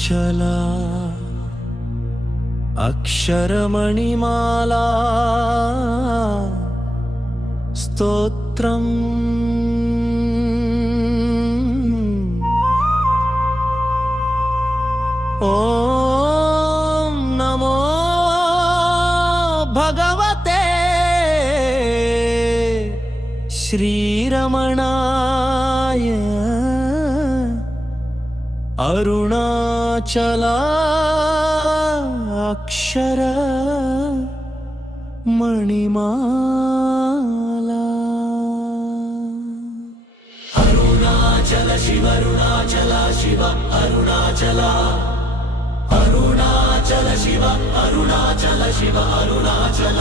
చలా అక్షరమణిమాలా స్తోత్రం ఓం నమో భగవతే శ్రీరమణాయ అరుణాచలా అక్షర మణిమాలా అరుణాచల శివ అరుణాచల శివ అరుణాచల అరుణాచల శివ అరుణాచల శివ అరుణాచల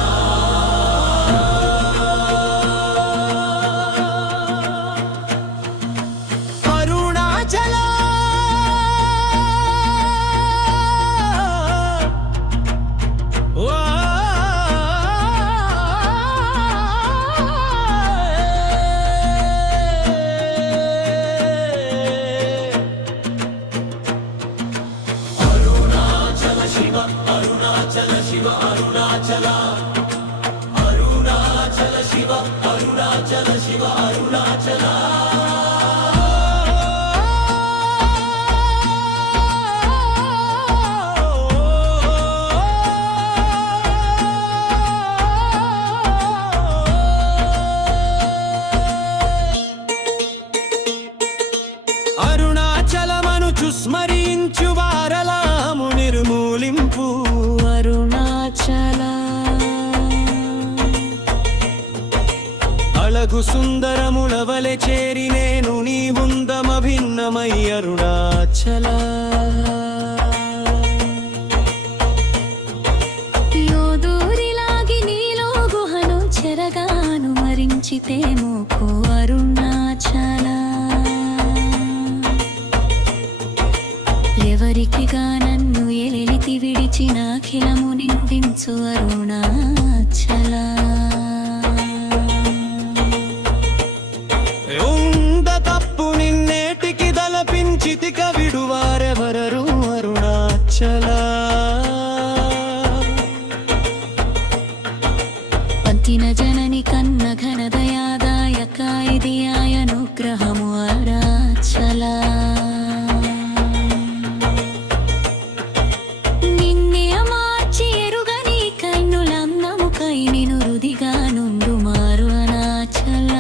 అరుణాచల శివ అరుణాచల అరుణాచల శివ అరుణాచల శివ అరుణాచల అరుణాచలమను స్మరించు వారలాము నిర్మూలింపు అళగు సుందరములవలె చేరి నేను నీ ఉందమభిన్నమై అరుణాచల యోదూరిలాగి నీలో గుహను చెరగాను మరించితేమో కో అరుణాచల ఎవరికిగా నన్ను ఎలితి విడిచిన అఖిలము నిందించు అరుణాచల నిన్నేటికి దలపించితిక విడువారెవరరు అరుణాచల పంతిన జనని కన్న ఘన దయాదాయక ఇది ఆయనుగ్రహము అరుణాచల నిన్నే మార్చి ఎరుగని కన్నులన్నము కై నిను రుదిగా నుండు మారు అరుణాచల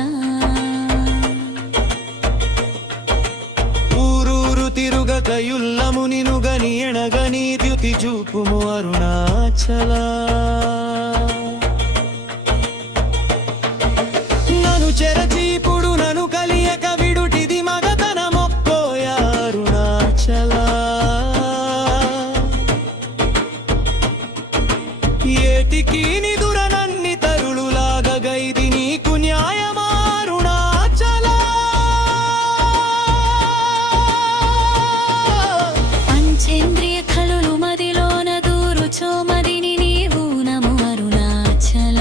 తిరుగకయుల్లము నినుగని ఎణగని ద్యుతి చూపుము అరుణాచల నను చెరచీపుడు నను కలియక విడుటిది మగతన మొక్కోయ అరుణాచల ఏటికి నిదుర నన్ని తరులులాగ గైది నీకు న్యాయమా పంచేంద్రియ కళలు మదిలోన దూరుచో మదిని నీవు నము అరుణాచల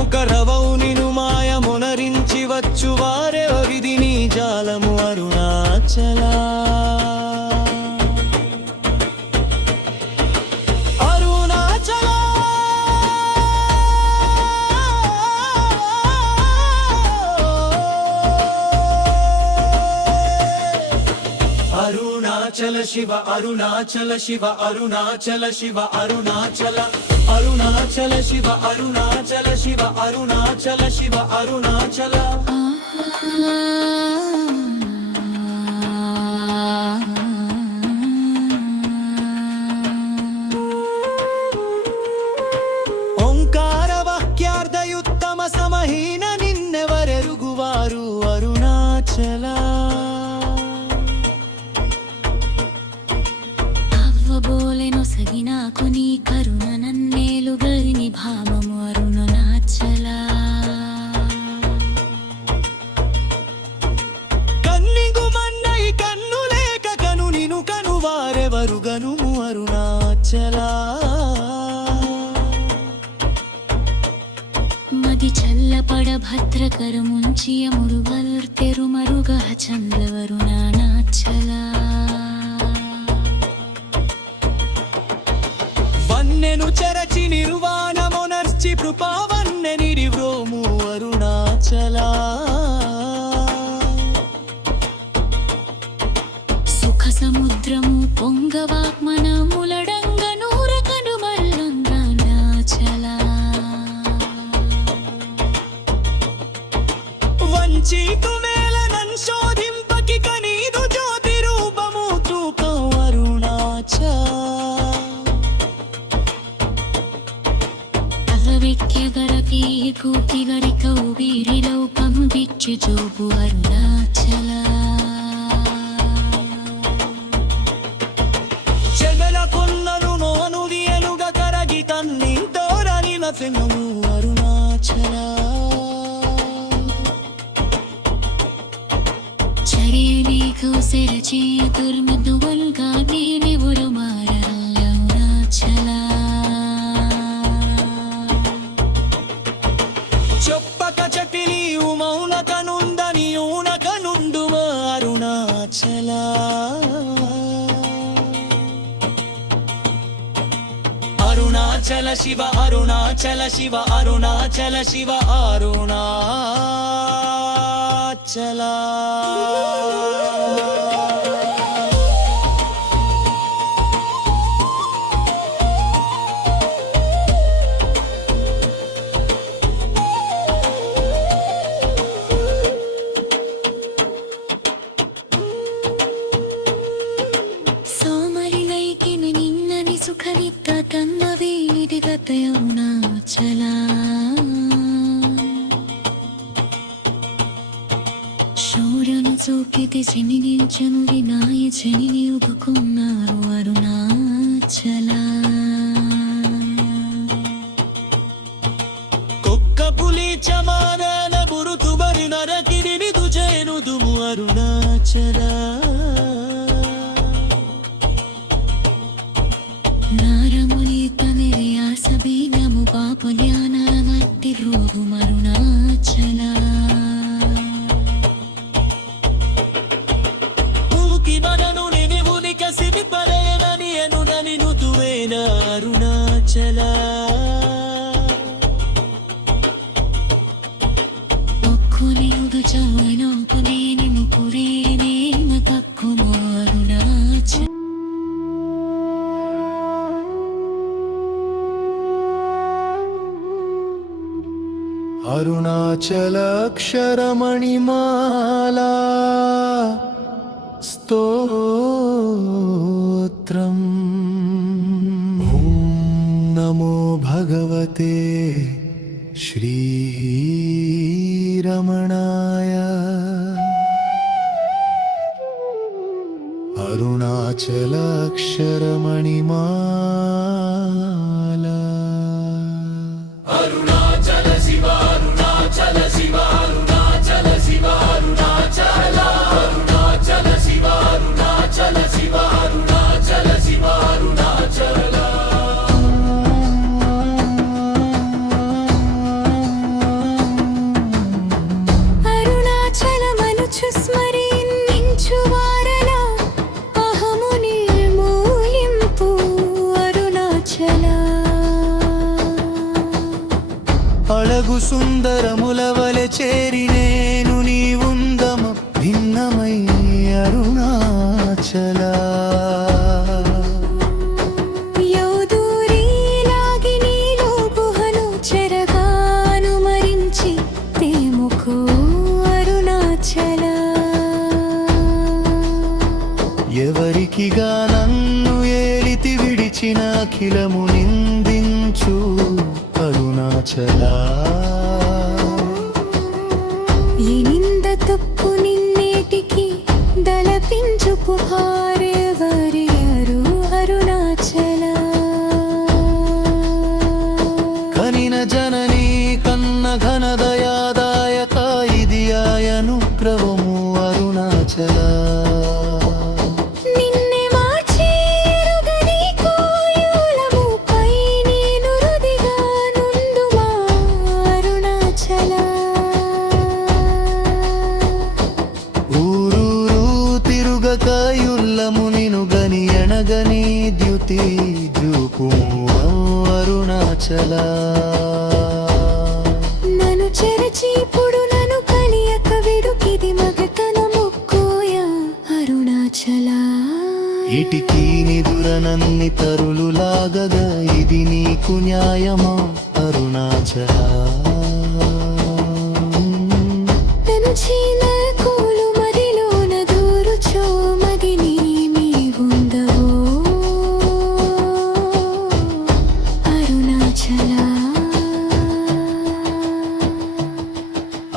ఒక రవవు నిను మాయమునరించి వచ్చు వారెవరిది నీ జాలము అరుణాచల అరుణాచల శివ అరుణాచల శివ అరుణాచల శివ అరుణాచల అరుణాచల శివ అరుణాచల శివ అరుణాచల శివ అరుణాచల ఓంకార వాక్యార్థయుత్తమ సమహీన నిన్నెవరెరుగువారు అరుణాచల బోలెను సగినాకు నీ కరుణ నన్నేలుగని భావము అరుణాచల కన్నిగు మన్నై కన్ను లేక కను నిను కను వారెవరు గనుము అరుణాచల మది చల్లపడబ ಭದ್ರಕರಮುಂಚಿಯ ಮುರುಗಲ್ ತೆರುಮರುಗ ಚಂದ್ರವರುಣಾನಾಚಲ వన్నెను చెరచి నిర్వాణమునర్చి కృపావన్నె నిడివ్రోము అరుణాచల సుఖ సముద్రము పొంగవాక్మన ములడంగ నూర కనుమల్లంగానాచల వంచీకు మేలనన్ శోధింపకి కనీదు జ్యోతి రూపము తూకం అరుణాచల వెక్కెగరకి కూటిగరిక ఊబిరిలోకము బిచ్చి జోబు అరుణాచల చెగల కొన్నను నోనుడియలుగా కరగి తన్నింతోరని నఫెనము అరుణాచల చరేని కౌసరచి దుర్మధువల్గా నేని ఉరుమార అరుణాచల చొప్పక చకిలి మౌనక నుందని ఊనక నుండుమ అరుణాచల అరుణాచల శివ అరుణాచల శివ అరుణాచల శివ అరుణాచల సోమరిగైకిన నిన్నని సుఖవిత్త తన్నవేడిగత అరుణాచల శౌర్యను చూపితే శని నిల్చను వినాయ శని ఒప్పుకున్నారు అరుణాచల కుక్క పులి చమాన గురుతు బరి నరకిరిని దుజేనుదుము అరుణాచల నారముని తనరి ఆసబీనము పాప జ్ఞాననట్టి రోగు అరుణాచల భూకి మనను నివుని కసిమి పరేనని ఎనునని నుదువేన అరుణాచల ఒక్కుని ఉదు చవనొక్కుని నిన్ను కురేనే మతక్కుము అరుణాచల అరుణాచలక్షరమణిమాలా స్తోత్రం ఓం నమో భగవతే శ్రీరమణాయ అరుణాచలక్షరమణిమాలా అరుణాచలమనుచు స్మరించు వారల అహము నిర్మూలింపు అరుణాచల అళగు సుందరములవలె చేరి నేను నీవుందమ భిన్నమై అరుణాచల యౌదూరీలాగి నీలో గుహను చెరగాను మరించి తేముకు అరుణాచల ఎవరికిగా నన్ను ఏలితి విడిచిన అఖిలము నిందించు అరుణాచల ఈ నింద తప్పు నిన్నేటికి దళపించు పుహారెవరి అరుణాచల కనిన జననీ కన్న ఘన దయాదాయక ఇది ఆయనుగ్రహము అరుణాచల నిన్నే మార్చి ఎరుగని కోయులముపై నేను రుదిగా నుండుమా అరుణాచల అనగని ద్యుతి జూపుము అరుణాచల నన్ను చెరచి ఇప్పుడు నన్ను కలియక విడుకిది మగతన ముక్కోయ అరుణాచల ఇటికి నిదురనన్ని తరులు లాగగా ఇది నీకు న్యాయమా అరుణాచల నన్ను చీల కోలు మదిలోన దూరుచో మదిని నీవుందవో అరుణాచల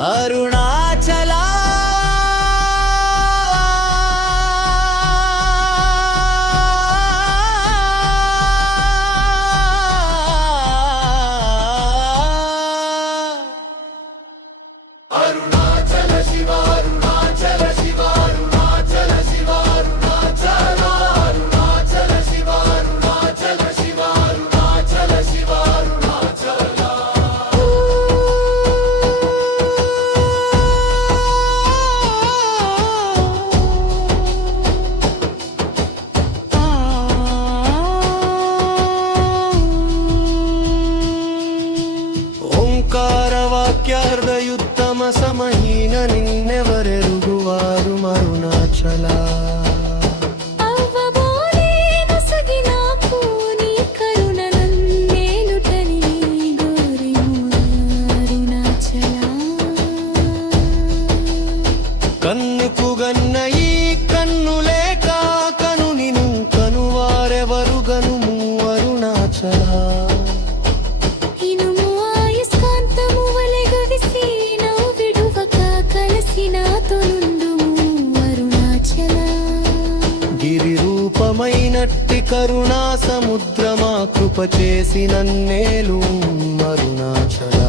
అరుణాచల ఓంకారవాక్యార్ధయుత్తమ సమహీన నిన్నెవరెరుగువారు అరుణాచల అవ్వబోలే నొసగినాకు నీ కరుణ నన్నేలుటని గోరిము అరుణాచల కన్నుకు గన్న ఈ కన్నులేక కను నిను కనువారెవరు గనుము అరుణాచల ఇనుము ఆయస్కాంతము వలెగవిసి నవ్వు విడువక కలసిన తొలుందుము అరుణాచల గిరి రూపమైనట్టి కరుణా సముద్రమా కృప చేసి నన్నేలు అరుణాచల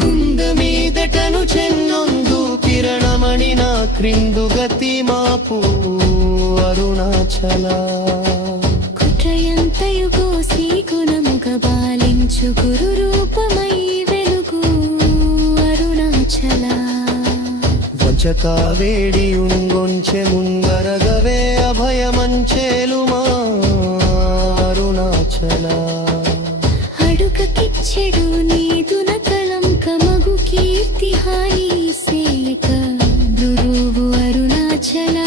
కుంద మీదటను చెన్నొందు కిరణమణి నా క్రిందు గతి మాపు అరుణాచల కుట్రయంతయు కోసి గుణముగ బాలించు గురు రూపమై వెలుగు అరుణాచల వంచక వేడి ఉంగొంచె ముందరగవే అభయమంచేలుమా అరుణాచల అడుగకిచ్చెడు నీదున కళంకమగు కీర్తి హాని సేయక గురువు అరుణాచల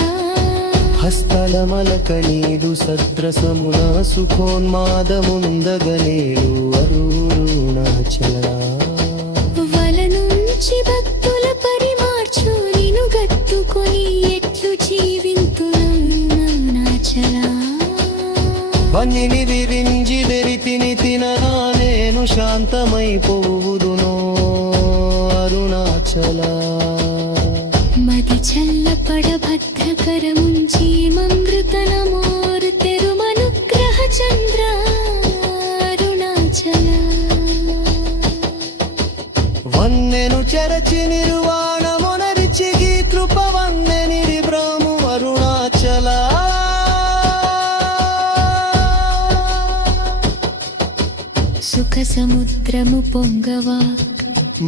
హస్తలమలక నీదు సద్రసమున సుఖోన్మాదముందగనేడు అరుణాచల వలనుంచి భక్తుల పరిమార్చు నిను గట్టుకొని ఎట్లు జీవింతునాచల వన్నిని విరించి వెరితిని తిననా నేను శాంతమైపోవుదునో అరుణాచల మది చల్లపడ భద్రకరముంచి మమృతనమోరు తెరుమనుగ్రహ చంద్ర అరుణాచల వన్నెను చెరచి నిర్వాణమునరిచిగి కృప వన్నెనిరి బ్రాము అరుణాచల సుఖ సముద్రము పొంగవా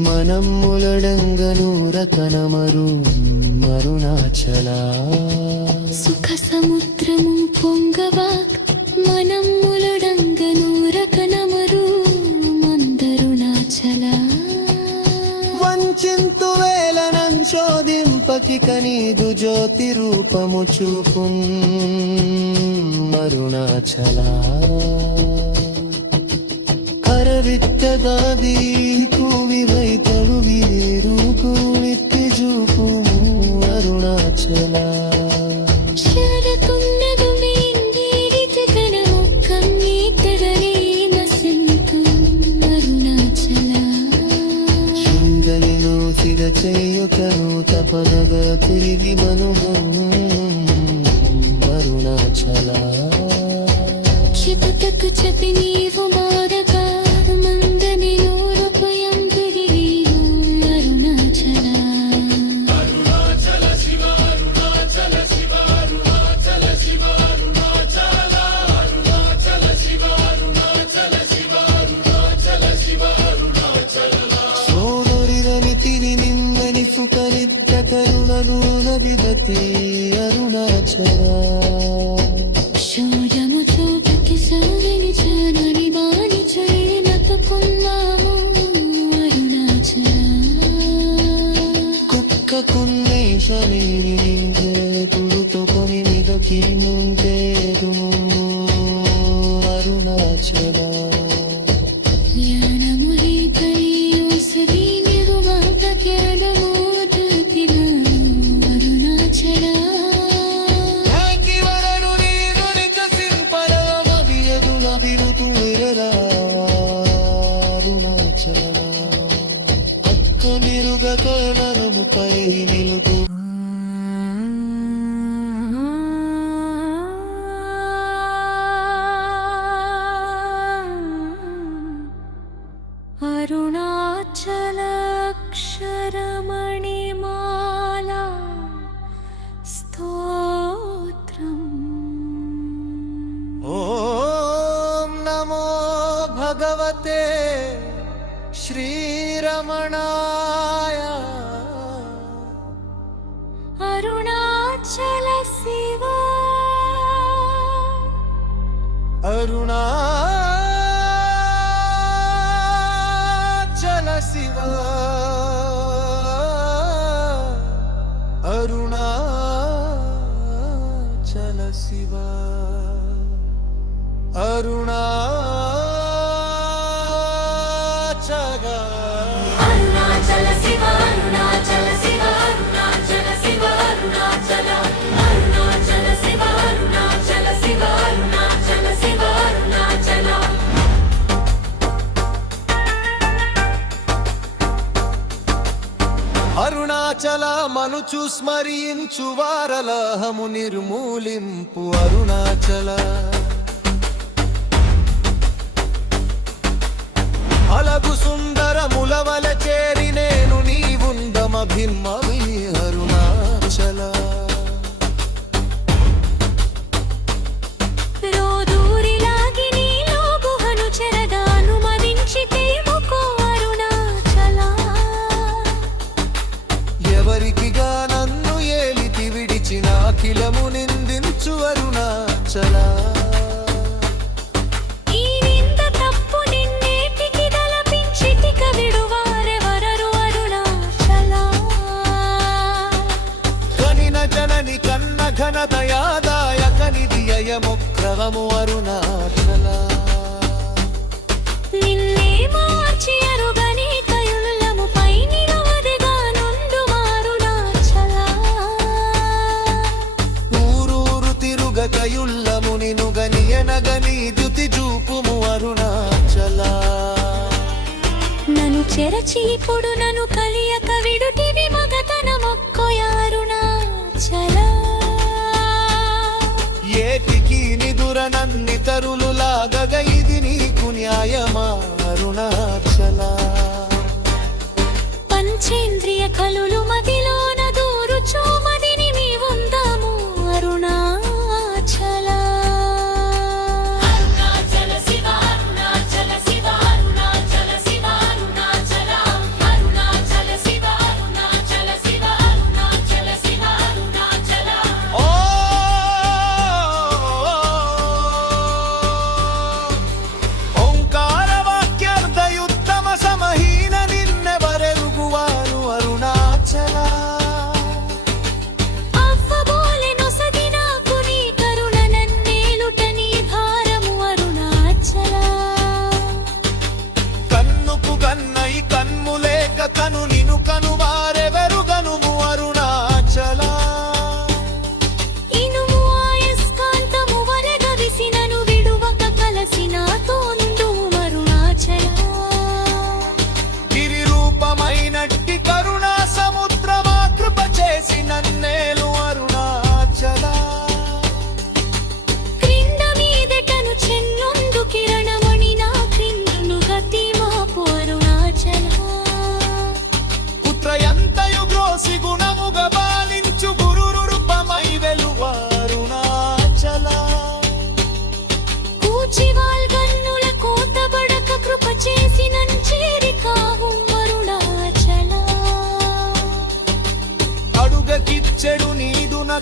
మనమ్ములడంగనూర కనమరు అరుణాచల సుఖ సముద్రము పొంగవా మనమ్ములడంగనూర కనమరు మందరుణాచల వంచింతు వేలనంచోదింపకి కనీదు జ్యోతి రూపము చూపు అరుణాచల కరవిత్తదాది కూవివై తడువిరు కూవిత్తి చూపు అరుణాచల శరకున్నదు మేంగీరిత కనము కన్నీతడరే నసింతు అరుణాచల శృంగని నూతిర చెయ్యుకను తపదగ తిరిగి మనుగు అరుణాచల చెబుటకు చతి నీవు మారక మందని నూరుపయం తిరిగి అరుణాచల సోదరిదని తిరి నిమ్మని సుఖనిత్య కరుణను నదిదతి అరుణ అరుణాచల శౌర్యముతో ప్రతిసారిని చాలని బాని చేయి బతుకున్నాము అరుణాచల కుక్కకున్నే శరీరే తుడుతో కొని నిదకి ముందేదు అరుణాచల జ్ఞానముని కలియు సది నిరువాత కేడమోదతిగా అరుణాచల ಕಿವರನು ನೀನು ನಿಜ ಸಿಂಪಲ ಮದಿಯದುಲ ಬಿರುತು ಮಿರರ ಅರುಣಾಚಲ ಅಕ್ಕ ನಿರುಗ ಕನನು ಪೈ ನಿಲುಗು అరుణాచలక్షరమణిమాలా స్తోత్రం ఓం నమో భగవతే శ్రీరమణాయ అరుణాచల శివ అరుణాచల శివ అరుణాచల శివ అరుణాచల శివ అరుణాచల శివ అరుణాచల శివ అరుణాచల అరుణాచల శివ అరుణాచల శివ అరుణాచల శివ అరుణాచల అరుణాచల మనుచు స్మరించు వారలహము నిర్మూలింపు అరుణాచల అలగు సుందరములవల చేరి నేను నీవుందమభిమ్మవి అరుణాచల రోదూరిలాగి నీలో గుహను చెరదాను మదించితే ముకో అరుణాచల ఎవరికిగా నన్ను ఏలితి విడిచిన అఖిలము నిందించు అరుణాచల ఈ నింద తప్పు నిన్నేటికి దలపించితిక విడువారెవరరు అరుణాచల కనిన జనని కన్న ఘన దయాదాయక నిధి అయముగ్రహము అరుణాచల నిన్నే మార్చి అరుగని కయులము పై నిలవదిగా నుండు అరుణాచల ఊరూరు తిరుగ కయుల్లము నినుగనియనగని ద్యుతి చూపుము అరుణాచల నన్ను చెరచి ఇప్పుడు నన్ను కలియక విడుటివి మగతన మొక్కోయ అరుణాచల ఏటికి నిదుర నన్ని తరులు లాగగ ఇది నీకు న్యాయమా అరుణాచల పంచేంద్రియ కలులు మదిలోన దూరుచో మదిని నీవుందాము అరుణాచల అరుణాచల శివ అరుణాచల శివ అరుణాచల శివ అరుణాచల అరుణాచల శివ అరుణాచల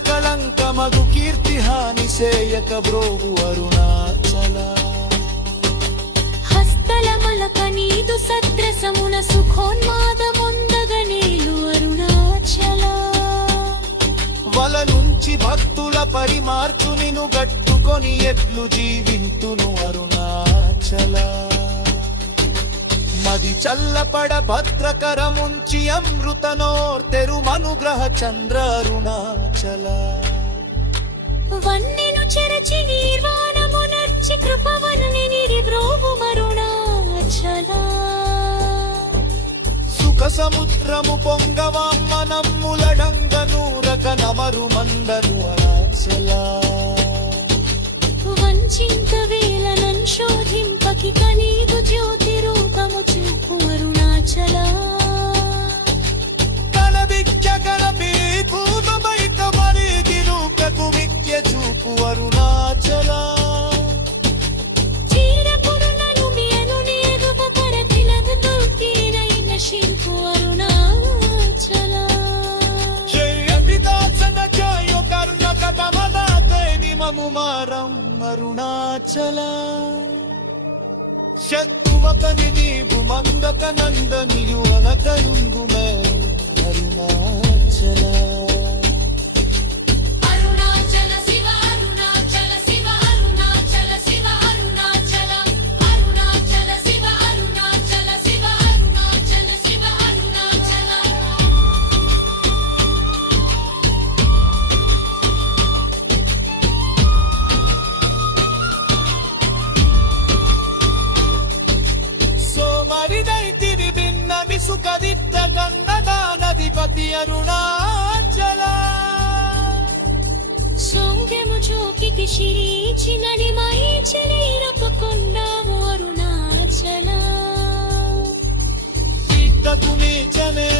కలంకమగు కీర్తి హాని సేయక బ్రోవు అరుణాచల హస్తలమలక నీదు సద్రసమున సుఖోన్మాదముందగనేలు అరుణాచల వల నుంచి భక్తుల పరిమార్చు నిను గట్టుకొని ఎట్లు జీవింతును అరుణాచల మది చల్లపడ భద్రకరముంచి అమృతనోర్తెరు మనుగ్రహ చంద్ర అరుణాచల వన్నెను చెరచి నిర్వాణమునర్చి కృపవనుని నిరిబ్రోవు అరుణాచల సుఖ సముద్రము పొంగవామ్మ నమ్ములడంగనూరక నమరు మందరు అరుణాచల వంచింత వేలనన్ శోధింపకి కనీదు జ్యోతి రూపము చూపు అరుణాచల కనబిక్య గణపి భూత బైత మరిగి రూపకు విక్య చూపు అరుణాచల చీరపురులను మియను నేరుప పరతిలదు తుర్కీనైన శిల్పు అరుణాచల జయపితాసన జయ కరుణ కథమదాతే నిమము మారం అరుణాచల శత్రుమకని నీవు మందక నందనియు అనకనుంగుమే అరుణాచల అరుణాచల శివ అరుణాచల శివ అరుణాచల శివ అరుణాచల అరుణాచల శివ అరుణాచల శివ అరుణాచల శివ అరుణాచల సోమరిదైతివి భిన్న విసుకదిత్త కన్నదానధిపతి అరుణాచల సౌందర్యము చోకికి శిరీచి నడిమై చెరైరపుకొండాము అరుణాచల సిద్ధకు నీచనే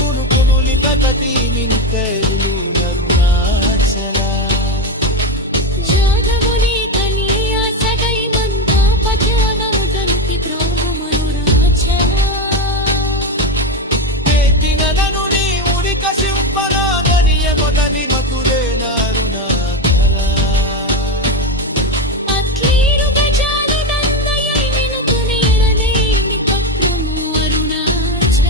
కునుకునులి గతతి నింకెరులు అరుణాచల జానముని కనియా సగై మందా పద్యానము దంతి ప్రోమనురాచల నను నీ ఉరిక శింపనాగనియగొనని మతులేన అరుణాచల అట్లీరు గజాలు నందయై మినుకుని ఎనదైమి పత్రము అరుణాచల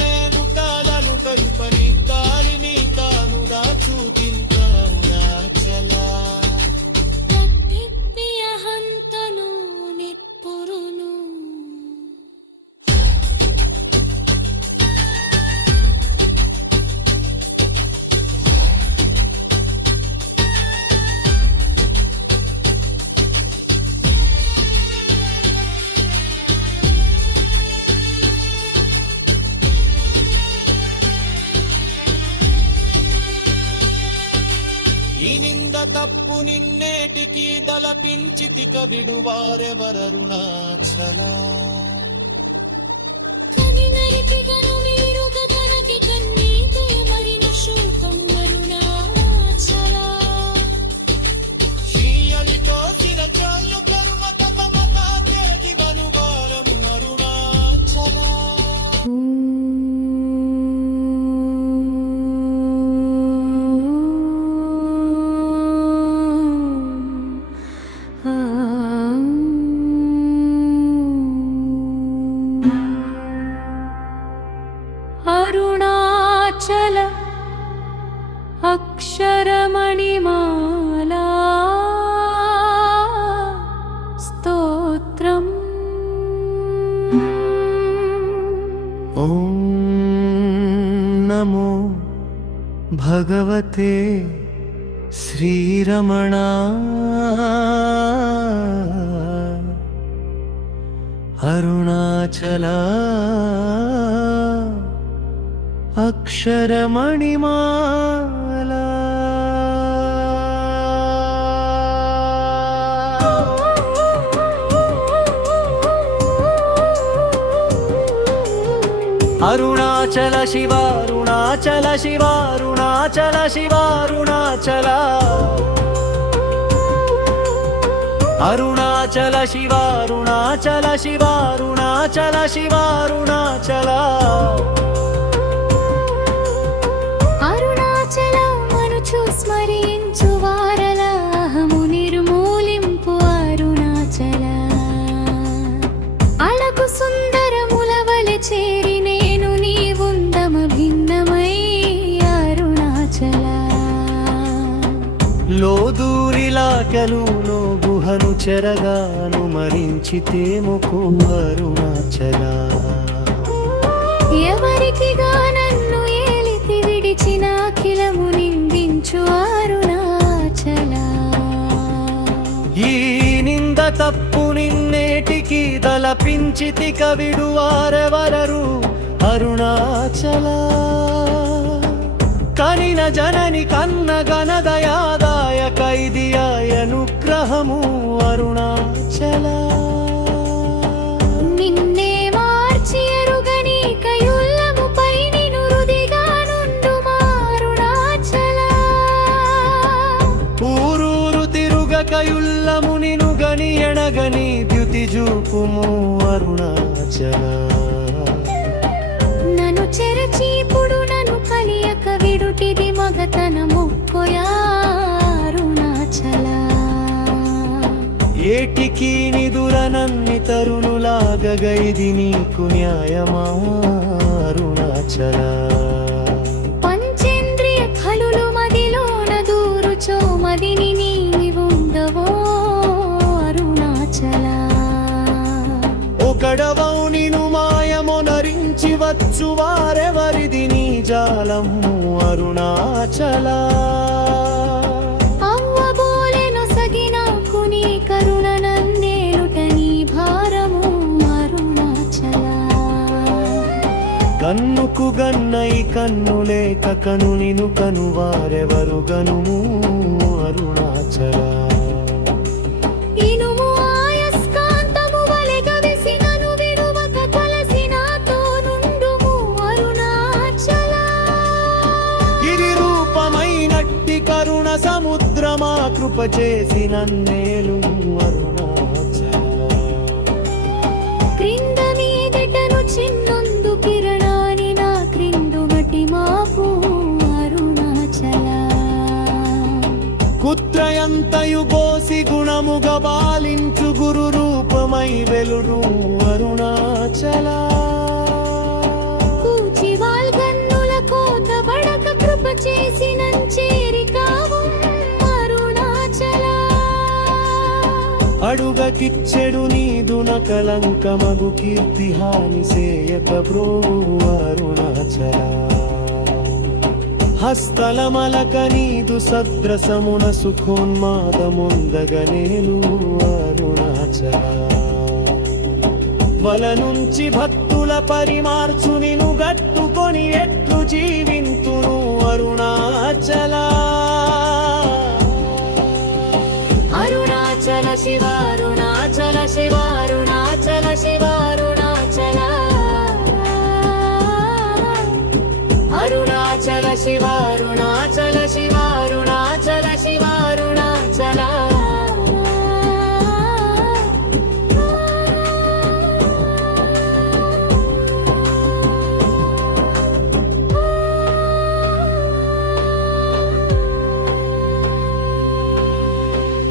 నేను కాలను కల్పని దారిని తాను రాచు తింట అరుణాచల తప్పిప్పియ హంతను నిప్పురును ఈ నింద తప్పు నిన్నేటికి దలపించితి కవిడువారెవరరుణాచల కని నరిపిగను మీరు గగనకి కన్నీతే మరిన శూకం అరుణాచల శ్రీయని తోసిన చాయు కర్మ తపమతా దేటి బనువారము అరుణాచల అరుణాచల అక్షరమణిమాలా స్తోత్రం ఓం నమో భగవతే శ్రీరమణ అరుణాచల అక్షరమణిమాలా అరుణాచల శివ అరుణాచల శివ అరుణాచల శివ అరుణాచల అరుణాచల శివ అరుణాచల శివ అరుణాచల శివ అరుణాచల లోదూరిలాకెలులో గుహను చెరగాను మరించితేముకు అరుణాచల ఎవరికిగా నన్ను ఏలితి విడిచిన అఖిలము నిందించు అరుణాచల ఈ నింద తప్పు నిన్నేటికి తలపించితి కవిడు వారెవరరు అరుణాచల కనిన జనని కన్న గణదయాదాయ కైదియాయ అనుగ్రహము అరుణాచల నిన్నే మార్చి ఎరుగని కయుల్లముపై నిను రుదిగా నుండు అరుణాచల ఊరూరు తిరుగ కయుల్లము నిను గని ఎణగని ద్యుతి చూపుము అరుణాచల నన్ను చెరచీపుడు నన్ను కలియక విడుటిది మగతన మొక్కోయా అరుణాచల ఏటికి నిదురనన్ని తరులులాగగైది నీకు న్యాయమా అరుణాచల పంచేంద్రియ కలులు మదిలోన దూరుచో మదిని నీవుండవో అరుణాచల ఒకడవౌ నిను మాయమొనరించి వచ్చు వారెవరిది నీ జాలము అరుణాచల అవ్వబోలెను సగినాకు నీ కరుణ నన్నేలుట నీ భారము అరుణాచల కన్నుకు గన్నై కన్ను లేక కను నిను కను వారెవరు గనుము అరుణాచల ఇనుము ఆయస్కాంతము వలె గవిసినను విడువక కలసినాతో నుండుము అరుణాచల గిరి రూపమైనట్టి కరుణ సముద్రమా కృప చేసి నన్నేలు అరుణాచల క్రింద మీదటను చిన్నొందు కిరణాని నా క్రిందు మటి మాపు అరుణాచల కుత్రయంతయు గోసి గుణముగ బాలించు గురు రూపమై వెలుడు అరుణాచల కూచి వాల్గన్నుల కోత బడక కృప చేసి నంచేరి కావు అరుణాచల అడుగకిచ్చెడు నీదున కలంకమగు కీర్తి హాని సేయక బ్రో అరుణాచల హస్తలమలక నీదు సద్రసమున సుఖోన్మాదముందగనేలు అరుణాచల వల నుంచి భక్తుల పరిమార్చు నిను గట్టుకొని ఎట్లు జీవింతును అరుణాచల అరుణాచల శివ అరుణాచల శివ అరుణాచల శివ అరుణాచల అరుణాచల శివ అరుణాచల శివ అరుణాచల శివ అరుణాచల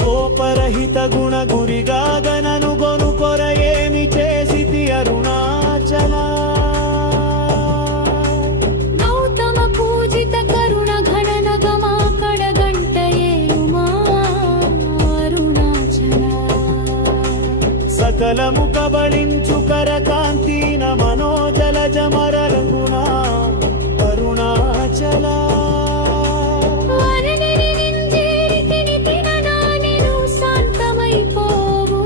కోపరహిత గుణ గురిగాగనను గొను కొర ఏమి చేసితి అరుణాచల గౌతమ పూజిత కరుణ గణన గమా కడగంట ఏలుమా అరుణాచల సకలము కబళించు కరకాంతిన మనోజలజ మరలంగున అరుణాచల వరనిని నింజేరి తిని తిననా నేను శాంతమైపోవు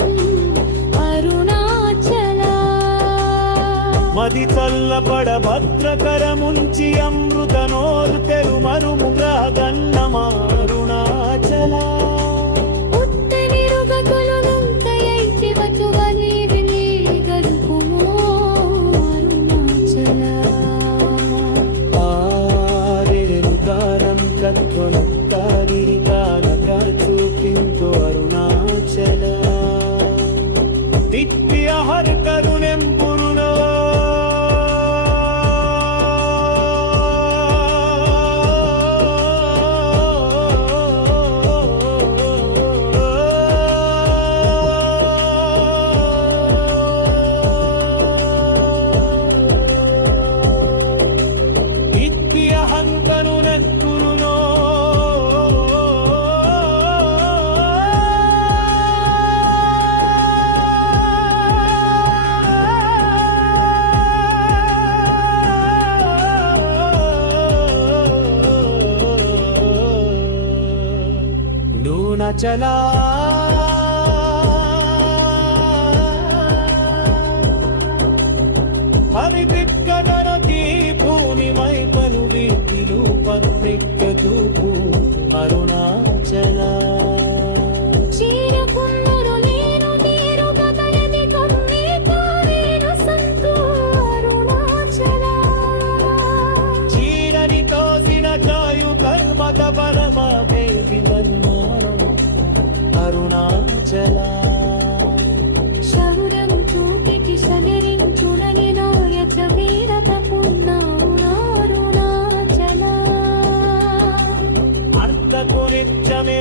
అరుణాచల మది చల్లపడ భద్రకరముంచి అమృతనోరు తెరుమరుము గ్రహగన్నమా అరుణాచల ఉత్తనిరుగకులు నుంతయైతి వటువలి విలి గడుకుము అరుణాచల ఆరెరుగారం తత్వనత్తారిగానక చూపింతో అరుణాచల తిట్టియ హర్ కరుణెంపురునో ఇత్తియ హంకను నెత్తురునో అరుణాచలా హరిదిక్కనరతి భూమిమై పలు వీటిలు పన్నెక్కదూపు అరుణాచలా చీరకుందురు లేరు నీరు గదయది కన్నీతో నేను సంతు అరుణాచల చీరని తోసిన చాయు కర్మక పరమా దేవి మన్మానం అరుణాచలా శౌరం చూపిటి సగరించునని నాయత వీరత పున్నారుణారుణాచల అర్థకు నిత్యమే